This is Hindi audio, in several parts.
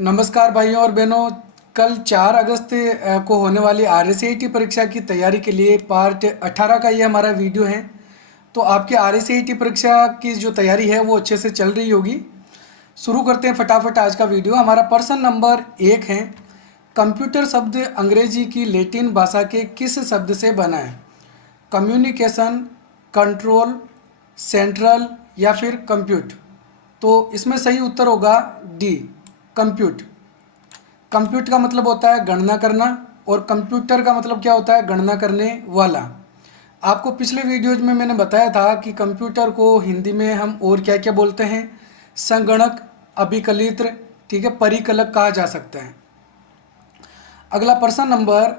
नमस्कार भाइयों और बहनों। कल 4 अगस्त को होने वाली RSCET परीक्षा की तैयारी के लिए पार्ट 18 का ये हमारा वीडियो है। तो आपकी RSCET परीक्षा की जो तैयारी है वो अच्छे से चल रही होगी। शुरू करते हैं फटाफट आज का वीडियो। हमारा प्रश्न नंबर 1 है, कंप्यूटर शब्द अंग्रेजी की लैटिन भाषा के किस शब्द से बना है? कम्युनिकेशन, कंट्रोल, सेंट्रल या फिर कंप्यूट? तो इसमें सही उत्तर होगा डी, कंप्यूट। कंप्यूट का मतलब होता है गणना करना और कंप्यूटर का मतलब क्या होता है? गणना करने वाला। आपको पिछले वीडियोज में मैंने बताया था कि कंप्यूटर को हिंदी में हम और क्या क्या बोलते हैं? संगणक, अभिकलित्र, ठीक है, परिकलक कहा जा सकता है। अगला प्रश्न नंबर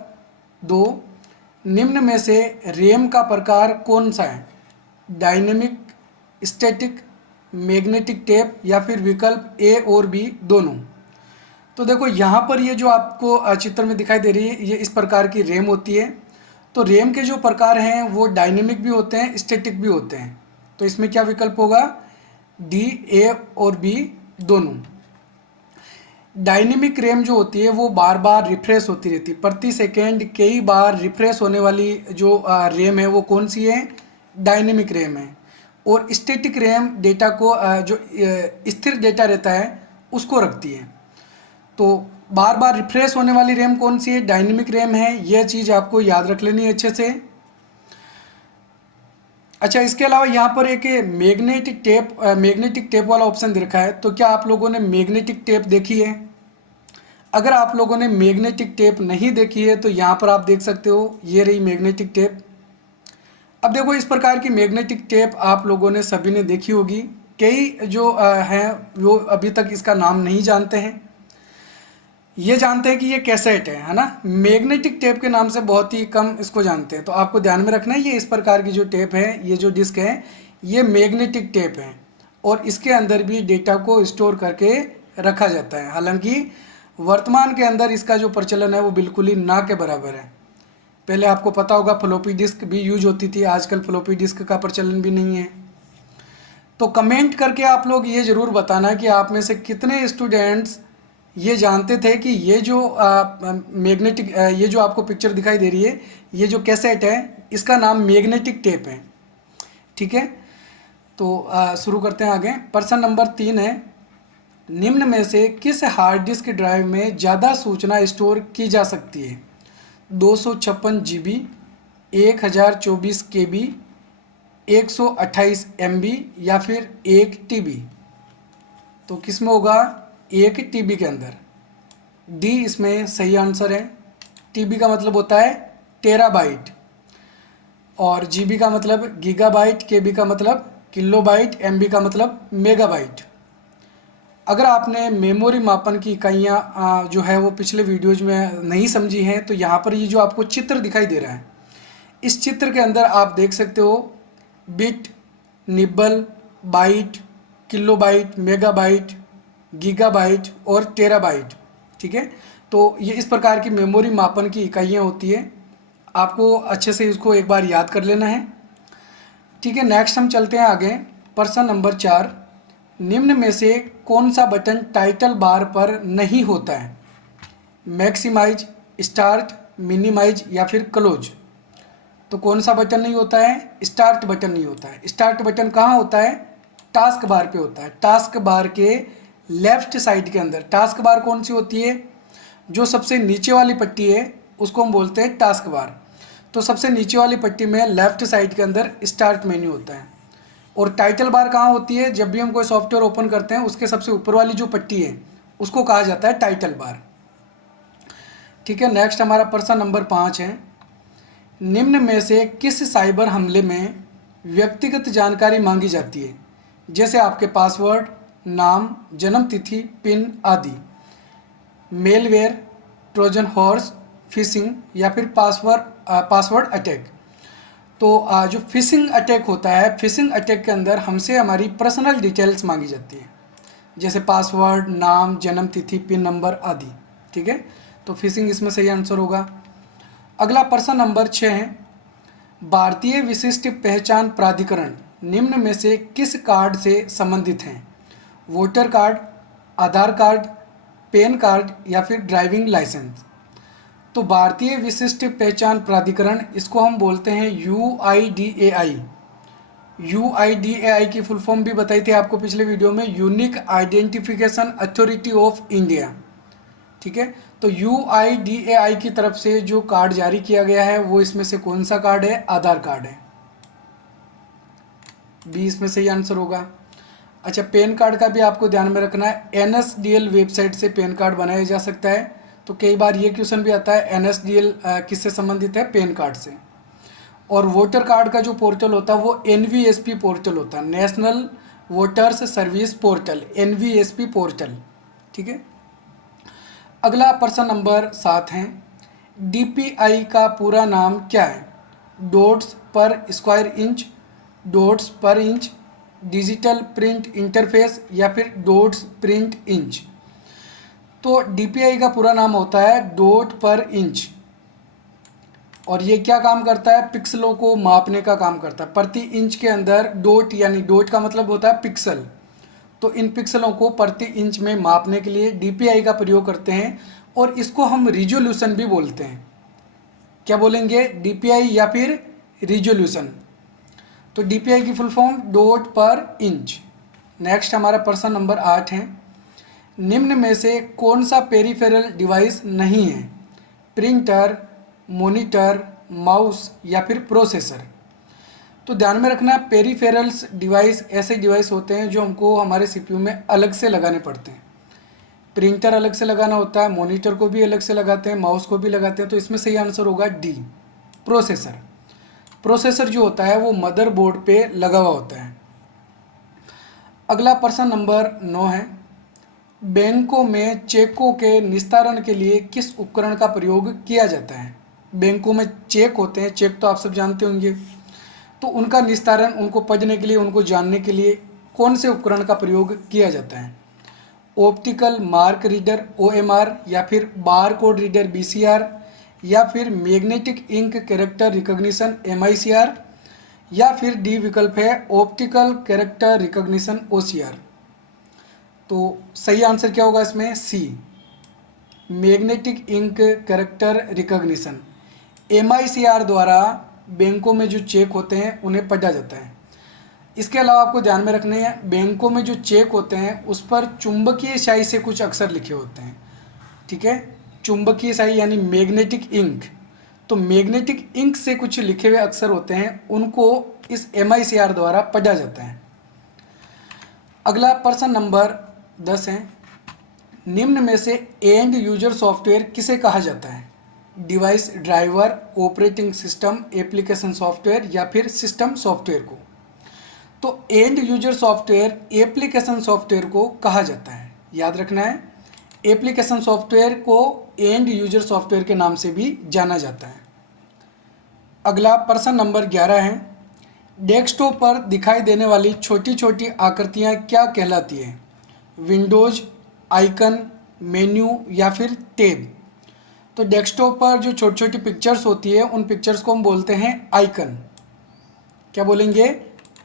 2, निम्न में से रैम का प्रकार कौन सा है? डायनेमिक, स्टैटिक, मैग्नेटिक टेप या फिर विकल्प ए और बी दोनों? तो देखो यहाँ पर ये जो आपको चित्र में दिखाई दे रही है, ये इस प्रकार की रैम होती है। तो रैम के जो प्रकार हैं वो डायनेमिक भी होते हैं, स्टैटिक भी होते हैं। तो इसमें क्या विकल्प होगा? डी, ए और बी दोनों। डायनेमिक रैम जो होती है वो बार बार रिफ्रेश होती रहती है, प्रति सेकेंड कई बार रिफ्रेश होने वाली जो रैम है वो कौन सी है? डायनेमिक रैम है। और स्टैटिक रैम डेटा को जो स्थिर डेटा रहता है उसको रखती है। तो बार बार रिफ्रेश होने वाली रैम कौन सी है? डायनेमिक रैम है। यह चीज़ आपको याद रख लेनी है अच्छे से। अच्छा, इसके अलावा यहाँ पर एक मैग्नेटिक टेप वाला ऑप्शन दे रखा है। तो क्या आप लोगों ने मैग्नेटिक टेप देखी है? अगर आप लोगों ने मैग्नेटिक टेप नहीं देखी है तो यहाँ पर आप देख सकते हो, ये रही मैग्नेटिक टेप। अब देखो, इस प्रकार की मैग्नेटिक टेप आप लोगों ने सभी ने देखी होगी। कई जो हैं वो अभी तक इसका नाम नहीं जानते हैं। ये जानते हैं कि ये कैसेट है ना। मैग्नेटिक टेप के नाम से बहुत ही कम इसको जानते हैं। तो आपको ध्यान में रखना है, ये इस प्रकार की जो टेप है, ये जो डिस्क है, ये मैग्नेटिक टेप है और इसके अंदर भी डेटा को स्टोर करके रखा जाता है। हालांकि वर्तमान के अंदर इसका जो प्रचलन है वो बिल्कुल ही ना के बराबर है। पहले आपको पता होगा फ्लॉपी डिस्क भी यूज होती थी, आजकल फ्लॉपी डिस्क का प्रचलन भी नहीं है। तो कमेंट करके आप लोग ये ज़रूर बताना कि आप में से कितने स्टूडेंट्स ये जानते थे कि ये जो मैग्नेटिक ये जो आपको पिक्चर दिखाई दे रही है, ये जो कैसेट है, इसका नाम मैग्नेटिक टेप है। ठीक है, तो शुरू करते हैं आगे। प्रश्न नंबर 3 है, निम्न में से किस हार्ड डिस्क ड्राइव में ज़्यादा सूचना स्टोर की जा सकती है? 256 GB, 1024 KB, 128 MB या फिर 1 TB? तो किस में होगा? 1 TB के अंदर। डी इसमें सही आंसर है। TB का मतलब होता है टेराबाइट और GB का मतलब गीगाबाइट, KB का मतलब किलोबाइट, MB का मतलब मेगाबाइट। अगर आपने मेमोरी मापन की इकाइयाँ जो है वो पिछले वीडियोज में नहीं समझी हैं तो यहाँ पर ये जो आपको चित्र दिखाई दे रहा है, इस चित्र के अंदर आप देख सकते हो bit, nibble, byte, kilobyte, megabyte, gigabyte और टेराबाइट। ठीक है, तो ये इस प्रकार की मेमोरी मापन की इकाइयाँ होती है। आपको अच्छे से इसको एक बार याद कर लेना है। ठीक है, नेक्स्ट हम चलते हैं आगे। प्रश्न नंबर 4, निम्न में से कौन सा बटन टाइटल बार पर नहीं होता है? मैक्सिमाइज, स्टार्ट, मिनिमाइज या फिर क्लोज? तो कौन सा बटन नहीं होता है? स्टार्ट बटन नहीं होता है। स्टार्ट बटन कहाँ होता है? टास्क बार पे होता है। टास्क बार के लेफ्ट साइड के अंदर। टास्क बार कौन सी होती है? जो सबसे नीचे वाली पट्टी है उसको हम बोलते हैं टास्क बार। तो सबसे नीचे वाली पट्टी में लेफ्ट साइड के अंदर स्टार्ट मेन्यू होता है। और टाइटल बार कहाँ होती है? जब भी हम कोई सॉफ्टवेयर ओपन करते हैं उसके सबसे ऊपर वाली जो पट्टी है उसको कहा जाता है टाइटल बार। ठीक है, नेक्स्ट हमारा प्रश्न नंबर 5 है, निम्न में से किस साइबर हमले में व्यक्तिगत जानकारी मांगी जाती है? जैसे आपके पासवर्ड, नाम, जन्म तिथि, पिन आदि। मेलवेयर, ट्रोजन हॉर्स, फिशिंग या फिर पासवर्ड अटैक? तो जो फिशिंग अटैक होता है, फिशिंग अटैक के अंदर हमसे हमारी पर्सनल डिटेल्स मांगी जाती है, जैसे पासवर्ड, नाम, जन्म तिथि, पिन नंबर आदि। ठीक है, तो फिशिंग इसमें सही आंसर होगा। अगला प्रश्न नंबर 6 है, भारतीय विशिष्ट पहचान प्राधिकरण निम्न में से किस कार्ड से संबंधित हैं? वोटर कार्ड, आधार कार्ड, पैन कार्ड या फिर ड्राइविंग लाइसेंस। तो भारतीय विशिष्ट पहचान प्राधिकरण, इसको हम बोलते हैं UIDAI। UIDAI की फुल फॉर्म भी बताई थी आपको पिछले वीडियो में, unique identification authority of India. ठीक है, तो UIDAI की तरफ से जो कार्ड जारी किया गया है वो इसमें से कौन सा कार्ड है? आधार कार्ड है। बी इसमें सही आंसर होगा। अच्छा, पैन कार्ड का भी आपको ध्यान में रखना है, NSDL वेबसाइट से पैन कार्ड बनाया जा सकता है। तो कई बार ये क्वेश्चन भी आता है, NSDL किससे संबंधित है? पैन कार्ड से। और वोटर कार्ड का जो पोर्टल होता है वो NVSP पोर्टल होता है, national voters service portal, NVSP portal. ठीक है, अगला प्रश्न नंबर 7 है, DPI का पूरा नाम क्या है? डॉट्स पर स्क्वायर इंच, डॉट्स पर इंच, डिजिटल प्रिंट इंटरफेस या फिर डॉट्स प्रिंट इंच। तो DPI का पूरा नाम होता है डॉट पर इंच, और ये क्या काम करता है? पिक्सलों को मापने का काम करता है। प्रति इंच के अंदर डॉट, यानी डॉट का मतलब होता है पिक्सल, तो इन पिक्सलों को प्रति इंच में मापने के लिए DPI का प्रयोग करते हैं, और इसको हम रिजोल्यूशन भी बोलते हैं। क्या बोलेंगे? DPI या फिर रिजोल्यूशन। तो DPI की फुल फॉर्म डॉट पर इंच। नेक्स्ट हमारा प्रश्न नंबर 8 है, निम्न में से कौन सा पेरिफेरल डिवाइस नहीं है? प्रिंटर, मॉनिटर, माउस या फिर प्रोसेसर। तो ध्यान में रखना, पेरिफेरल्स डिवाइस ऐसे डिवाइस होते हैं जो हमको हमारे CPU में अलग से लगाने पड़ते हैं। प्रिंटर अलग से लगाना होता है, मॉनिटर को भी अलग से लगाते हैं, माउस को भी लगाते हैं। तो इसमें सही आंसर होगा डी, प्रोसेसर। प्रोसेसर जो होता है वो मदरबोर्ड पे लगा हुआ होता है। अगला प्रश्न नंबर 9 है, बैंकों में चेकों के निस्तारण के लिए किस उपकरण का प्रयोग किया जाता है? बैंकों में चेक होते हैं, चेक तो आप सब जानते होंगे, तो उनका निस्तारण, उनको पढ़ने के लिए, उनको जानने के लिए कौन से उपकरण का प्रयोग किया जाता है? ऑप्टिकल मार्क रीडर OMR, या फिर बार कोड रीडर BCR, या फिर magnetic ink character recognition MICR, या फिर डी विकल्प है ऑप्टिकल कैरेक्टर रिकॉग्निशन OCR। तो सही आंसर क्या होगा इसमें? C, magnetic ink character recognition. MICR द्वारा बैंकों में जो चेक होते हैं उन्हें पढ़ा जाता है। इसके अलावा आपको ध्यान में रखने हैं, बैंकों में जो चेक होते हैं उस पर चुंबकीय स्याही से कुछ अक्षर लिखे होते हैं। ठीक है, चुंबकीय स्याही यानी मैग्नेटिक इंक, तो मैग्नेटिक इंक से कुछ लिखे हुए अक्षर होते हैं, उनको इस MICR द्वारा पढ़ा जाता है। अगला प्रश्न नंबर 10 है, निम्न में से एंड यूजर सॉफ्टवेयर किसे कहा जाता है? Device driver, operating system, application software या फिर सिस्टम सॉफ्टवेयर को। तो and user software application software को कहा जाता है, याद रखना है। एप्लीकेशन सॉफ्टवेयर को एंड यूजर सॉफ्टवेयर के नाम से भी जाना जाता है। अगला प्रश्न नंबर 11 है, डेस्कटॉप पर दिखाई देने वाली छोटी छोटी आकृतियाँ क्या कहलाती हैं? विंडोज, आइकन, मेन्यू या फिर टैब। तो डेस्कटॉप पर जो छोटी छोटी पिक्चर्स होती है उन पिक्चर्स को हम बोलते हैं आइकन। क्या बोलेंगे?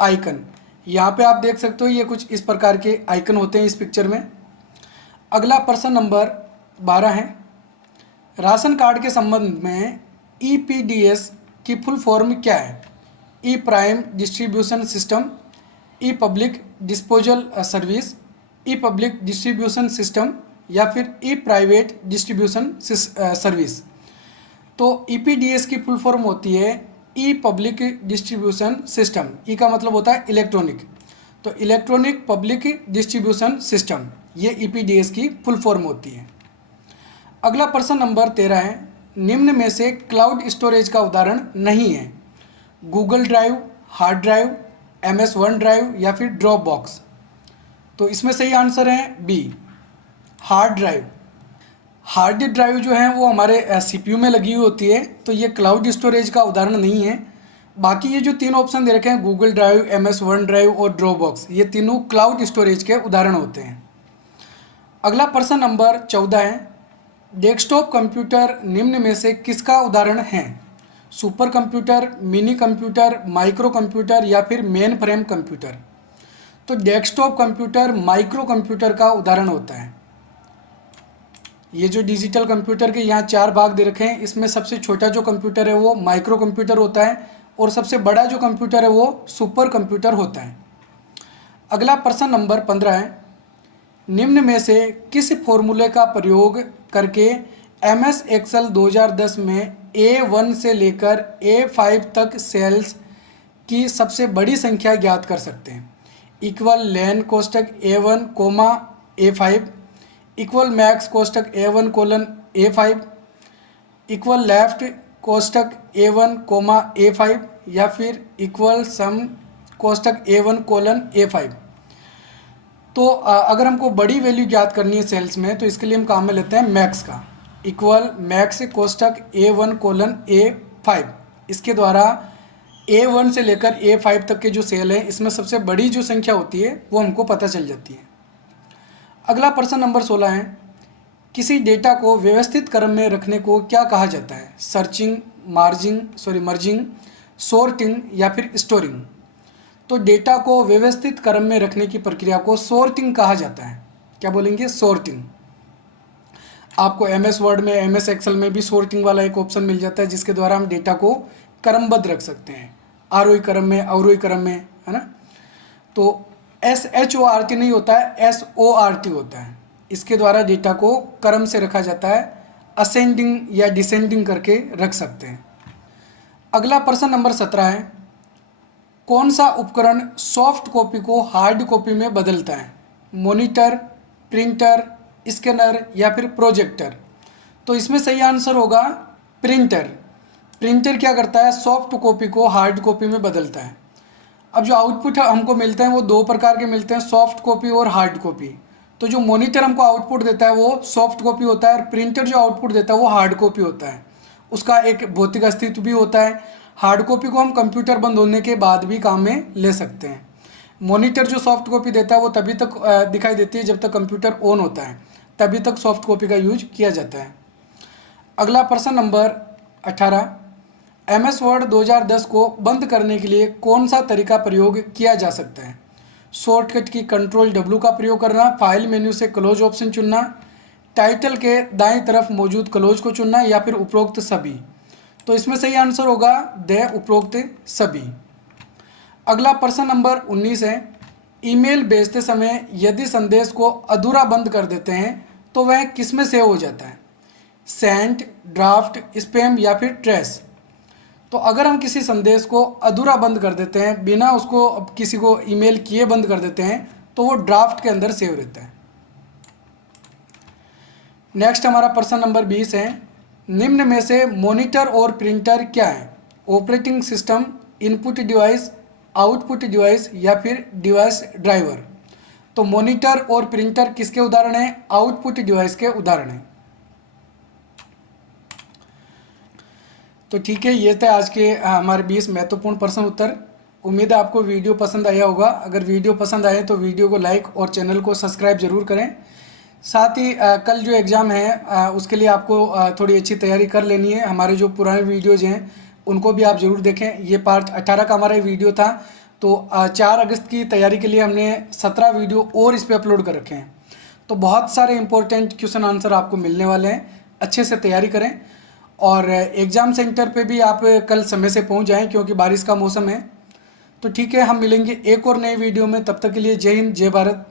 आइकन। यहाँ पे आप देख सकते हो ये कुछ इस प्रकार के आइकन होते हैं इस पिक्चर में। अगला प्रश्न नंबर 12 है, राशन कार्ड के संबंध में EPDS की फुल फॉर्म क्या है? ई प्राइम डिस्ट्रीब्यूशन सिस्टम, ई पब्लिक डिस्पोजल सर्विस, ई पब्लिक डिस्ट्रीब्यूशन सिस्टम या फिर ई प्राइवेट डिस्ट्रीब्यूशन सर्विस। तो EPDS की फुल फॉर्म होती है ई पब्लिक डिस्ट्रीब्यूशन सिस्टम। ई का मतलब होता है इलेक्ट्रॉनिक, तो इलेक्ट्रॉनिक पब्लिक डिस्ट्रीब्यूशन सिस्टम, ये EPDS की फुल फॉर्म होती है। अगला प्रश्न नंबर 13 है, निम्न में से क्लाउड स्टोरेज का उदाहरण नहीं है? Google drive, hard drive, MS one drive या फिर ड्रॉप बॉक्स। तो इसमें सही आंसर है B, hard drive. Hard drive जो है वो हमारे CPU में लगी हुई होती है, तो ये क्लाउड स्टोरेज का उदाहरण नहीं है। बाकी ये जो तीन ऑप्शन दे रखे हैं, Google drive, MS one drive और ड्रॉप बॉक्स, ये तीनों क्लाउड स्टोरेज के उदाहरण होते हैं। अगला प्रश्न नंबर 14 है, डेस्कटॉप कंप्यूटर निम्न में से किसका उदाहरण है? Super computer, mini computer, micro computer या फिर मेन फ्रेम कंप्यूटर। तो डेस्कटॉप कंप्यूटर माइक्रो कंप्यूटर का उदाहरण होता है। ये जो डिजिटल कंप्यूटर के यहाँ 4 भाग दे रखे हैं, इसमें सबसे छोटा जो कंप्यूटर है वो माइक्रो कंप्यूटर होता है और सबसे बड़ा जो कंप्यूटर है वो सुपर कंप्यूटर होता है। अगला प्रश्न नंबर 15 है, निम्न में से किस फॉर्मूले का प्रयोग करके MS एक्सेल 2010 में A1 से लेकर A5 तक सेल्स की सबसे बड़ी संख्या ज्ञात कर सकते हैं? इक्वल लेन कोष्टक A1 comma A5, equal max कोष्टक A1 colon A5, equal left कोष्टक A1 कोमा A5 या फिर इक्वल सम कोष्टक A1 कोलन A5। तो अगर हमको बड़ी वैल्यू ज्ञात करनी है सेल्स में तो इसके लिए हम काम में लेते हैं मैक्स का, इक्वल मैक्स कोष्टक A1 कोलन A5। इसके द्वारा A1 से लेकर A5 तक के जो सेल हैं इसमें सबसे बड़ी जो संख्या होती है वो हमको पता चल जाती है। अगला प्रश्न नंबर 16 है, किसी डेटा को व्यवस्थित क्रम में रखने को क्या कहा जाता है? सर्चिंग, मर्जिंग, सॉर्टिंग या फिर स्टोरिंग। तो डेटा को व्यवस्थित क्रम में रखने की प्रक्रिया को सॉर्टिंग कहा जाता है। क्या बोलेंगे? सॉर्टिंग। आपको MS वर्ड में, MS एक्सेल में भी सॉर्टिंग वाला एक ऑप्शन मिल जाता है जिसके द्वारा हम डेटा को क्रमबद्ध रख सकते हैं, आरोही क्रम में, अवरोही क्रम में, है ना। तो SHORT नहीं होता है, SORT होता है। इसके द्वारा डेटा को क्रम से रखा जाता है, असेंडिंग या डिसेंडिंग करके रख सकते हैं। अगला प्रश्न नंबर 17 है, कौन सा उपकरण सॉफ्ट कॉपी को हार्ड कॉपी में बदलता है? मॉनिटर, प्रिंटर, स्कैनर या फिर प्रोजेक्टर। तो इसमें सही आंसर होगा प्रिंटर। प्रिंटर क्या करता है? सॉफ्ट कॉपी को हार्ड कॉपी में बदलता है। अब जो आउटपुट हमको मिलते हैं वो दो प्रकार के मिलते हैं, सॉफ्ट कॉपी और हार्ड कॉपी। तो जो मॉनिटर हमको आउटपुट देता है वो सॉफ्ट कॉपी होता है और प्रिंटर जो आउटपुट देता है वो हार्ड कॉपी होता है। उसका एक भौतिक अस्तित्व भी होता है। हार्ड कॉपी को हम कंप्यूटर बंद होने के बाद भी काम में ले सकते हैं। मॉनिटर जो सॉफ्ट कॉपी देता है वो तभी तक दिखाई देती है जब तक कंप्यूटर ऑन होता है, तभी तक सॉफ्ट कॉपी का यूज किया जाता है। अगला प्रश्न नंबर 18, MS वर्ड 2010 को बंद करने के लिए कौन सा तरीका प्रयोग किया जा सकता है? शॉर्टकट की कंट्रोल W का प्रयोग करना, फाइल मेन्यू से क्लोज ऑप्शन चुनना, टाइटल के दाएं तरफ मौजूद क्लोज को चुनना या फिर उपरोक्त सभी। तो इसमें सही आंसर होगा द उपरोक्त सभी। अगला प्रश्न नंबर 19 है, ईमेल भेजते समय यदि संदेश को अधूरा बंद कर देते हैं तो वह किस में सेव हो जाता है? सेंट, ड्राफ्ट, स्पैम या फिर ट्रेस। तो अगर हम किसी संदेश को अधूरा बंद कर देते हैं, बिना उसको किसी को ईमेल किए बंद कर देते हैं, तो वो ड्राफ्ट के अंदर सेव रहता है। नेक्स्ट हमारा प्रश्न नंबर 20 है, निम्न में से मॉनिटर और प्रिंटर क्या है? Operating system, input device, output device या फिर डिवाइस ड्राइवर। तो मॉनिटर और प्रिंटर किसके उदाहरण हैं? आउटपुट डिवाइस के उदाहरण हैं। तो ठीक है, ये थे आज के हमारे 20 महत्वपूर्ण प्रश्न उत्तर। उम्मीद है आपको वीडियो पसंद आया होगा। अगर वीडियो पसंद आए तो वीडियो को लाइक और चैनल को सब्सक्राइब ज़रूर करें। साथ ही कल जो एग्ज़ाम है उसके लिए आपको थोड़ी अच्छी तैयारी कर लेनी है। हमारे जो पुराने वीडियोज़ हैं उनको भी आप ज़रूर देखें। ये पार्ट 18 का हमारा वीडियो था, तो 4 अगस्त की तैयारी के लिए हमने 17 वीडियो और इस पर अपलोड कर रखे हैं। तो बहुत सारे इंपॉर्टेंट क्वेश्चन आंसर आपको मिलने वाले हैं। अच्छे से तैयारी करें और एग्ज़ाम सेंटर पे भी आप कल समय से पहुंच जाएं क्योंकि बारिश का मौसम है। तो ठीक है, हम मिलेंगे एक और नई वीडियो में। तब तक के लिए जय हिंद, जय भारत।